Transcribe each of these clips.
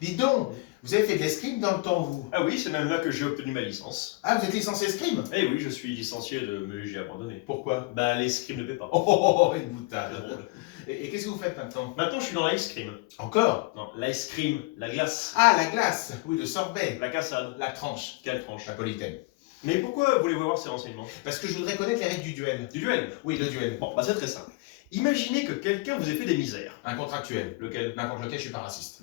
Dites donc, vous avez fait de l'escrime dans le temps, vous? Ah oui, c'est même là que j'ai obtenu ma licence. Ah, vous êtes licencié escrime? Eh oui, je suis licencié de... mais j'ai abandonné. Pourquoi? Bah, l'escrime ne paie pas. Oh, une boutade. C'est drôle. Et qu'est-ce que vous faites maintenant? Maintenant, je suis dans l'ice cream. Encore? Non, l'ice cream, la glace, Ah, la glace. Oui, le sorbet. la cassade. La tranche. Quelle tranche? Napolitaine. Mais pourquoi voulez-vous avoir ces renseignements? Parce que je voudrais connaître les règles du duel. Du duel. Oui, le duel. Bon, bah c'est très simple. Imaginez que quelqu'un vous ait fait des misères. Un contractuel. Lequel? N'importe lequel, je suis pas raciste.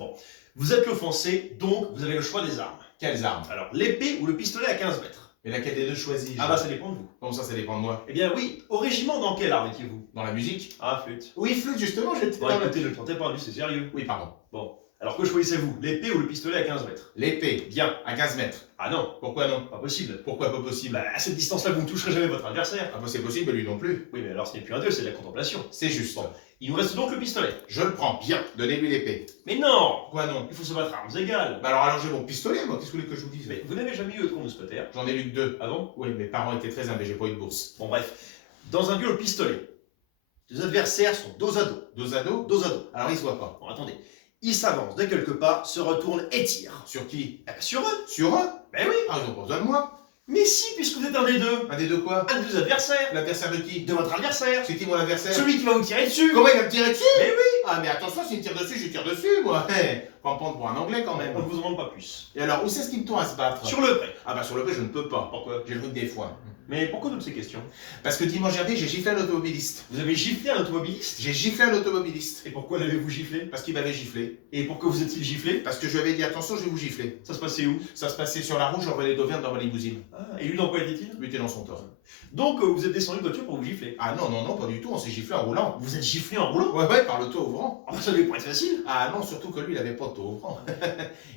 Vous êtes l'offensé, donc vous avez le choix des armes. Quelles armes? Alors, l'épée ou le pistolet à 15 mètres? Mais laquelle des deux choisis? Ah bah ça dépend de vous. Comment ça dépend de moi? Eh bien oui, au régiment, dans quelle arme étiez-vous? Dans la musique? Ah, flûte. Oui, flûte, justement, j'étais Bon, dans le... écoutez, ne tentez pas, lui, c'est sérieux. Oui, pardon. Bon, alors que choisissez-vous? L'épée ou le pistolet à 15 mètres? L'épée, Bien. à 15 mètres. Ah non, Pourquoi non? pas possible. Pourquoi pas possible? Bah, à cette distance-là, vous ne toucherez jamais votre adversaire. Ah bah c'est possible, mais lui non plus. Oui, mais alors ce n'est plus un duel, c'est de la contemplation. C'est juste. Bon. Il nous reste donc le pistolet. Je le prends, bien. Donnez-lui l'épée. Mais non! Pourquoi non? Il faut se battre à armes égales. Bah alors j'ai mon pistolet, moi, qu'est-ce que vous voulez que je vous dise? Mais vous n'avez jamais eu de mousquetaire? J'en ai lu que deux. Ah bon? Oui, mes parents étaient très humbles, mais j'ai pas eu de bourse. Bon, bref. Dans un duel au pistolet, les adversaires sont dos à dos. Dos à dos? Dos à dos. Alors ils se voient pas. Bon, attendez. Ils s'avancent de quelques pas, se retournent et tirent. Sur qui? Eh ben, sur eux. Sur eux? Ben oui. Ah, ils ont pas besoin de moi. Mais si, puisque vous êtes un des deux. Un des deux quoi? Un des deux adversaires. L'adversaire de qui? De votre adversaire. C'est qui mon adversaire? Celui qui va vous tirer dessus. Comment il va me tirer dessus? Mais oui. Ah mais attention, s'il me tire dessus, je tire dessus, moi. Faut me prendre pour un anglais quand même. On ne vous en demande pas plus. Et alors, où c'est ce qui me tourne à se battre? Sur le prêt. Ah bah sur le pré, je ne peux pas. Pourquoi? J'ai le truc des foins. Mais pourquoi toutes ces questions? Parce que dimanche dernier, j'ai giflé un automobiliste. Vous avez giflé un automobiliste? J'ai giflé un automobiliste. Et pourquoi l'avez-vous giflé? Parce qu'il m'avait giflé. Et pourquoi vous êtes-il giflé? Parce que je lui avais dit attention, je vais vous gifler. Ça se passait où? Ça se passait sur la route, j'envoyais les Dauvergne dans ma limousine. Ah, et lui dans quoi était-il? Lui était dans son tort. Donc vous êtes descendu de voiture pour vous gifler. Ah non, non, non, pas du tout, on s'est giflé en roulant. Vous êtes giflé en roulant? Ouais, par le toit ouvrant. Ah, ça devait pas être facile. Ah non, surtout que lui, il avait pas de toit ouvrant.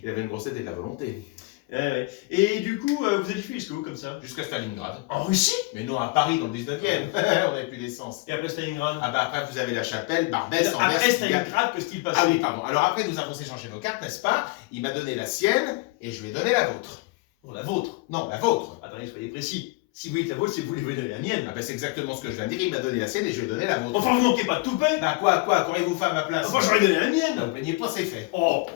Il avait une grosse tête et de la volonté. Ouais. Et du coup, vous êtes giflé jusqu'où comme ça? Jusqu'à Stalingrad. En Russie? Mais non, à Paris, dans le 19e. On n'avait plus d'essence. Et après Stalingrad? Ah bah après, vous avez la chapelle, Barbès, Anvers, Après Pigalle. Stalingrad, que s'est-il passé? Ah oui, pardon. Alors après, nous avons échangé nos cartes, n'est-ce pas? Il m'a donné la sienne et je lui ai donné la vôtre. Bon, la vôtre. Non, la vôtre. Attendez, soyez précis. Si vous dites la vôtre, c'est que vous voulez donner la mienne. Ah bah c'est exactement ce que je viens de dire. Il m'a donné la sienne et je lui ai donné la vôtre. Enfin, vous manquez pas de toupet. Bah quoi, qu'auriez-vous fait à ma place? Enfin, j'aurais donné la mienne. Ne vous plaignez pas, c'est fait. Oh,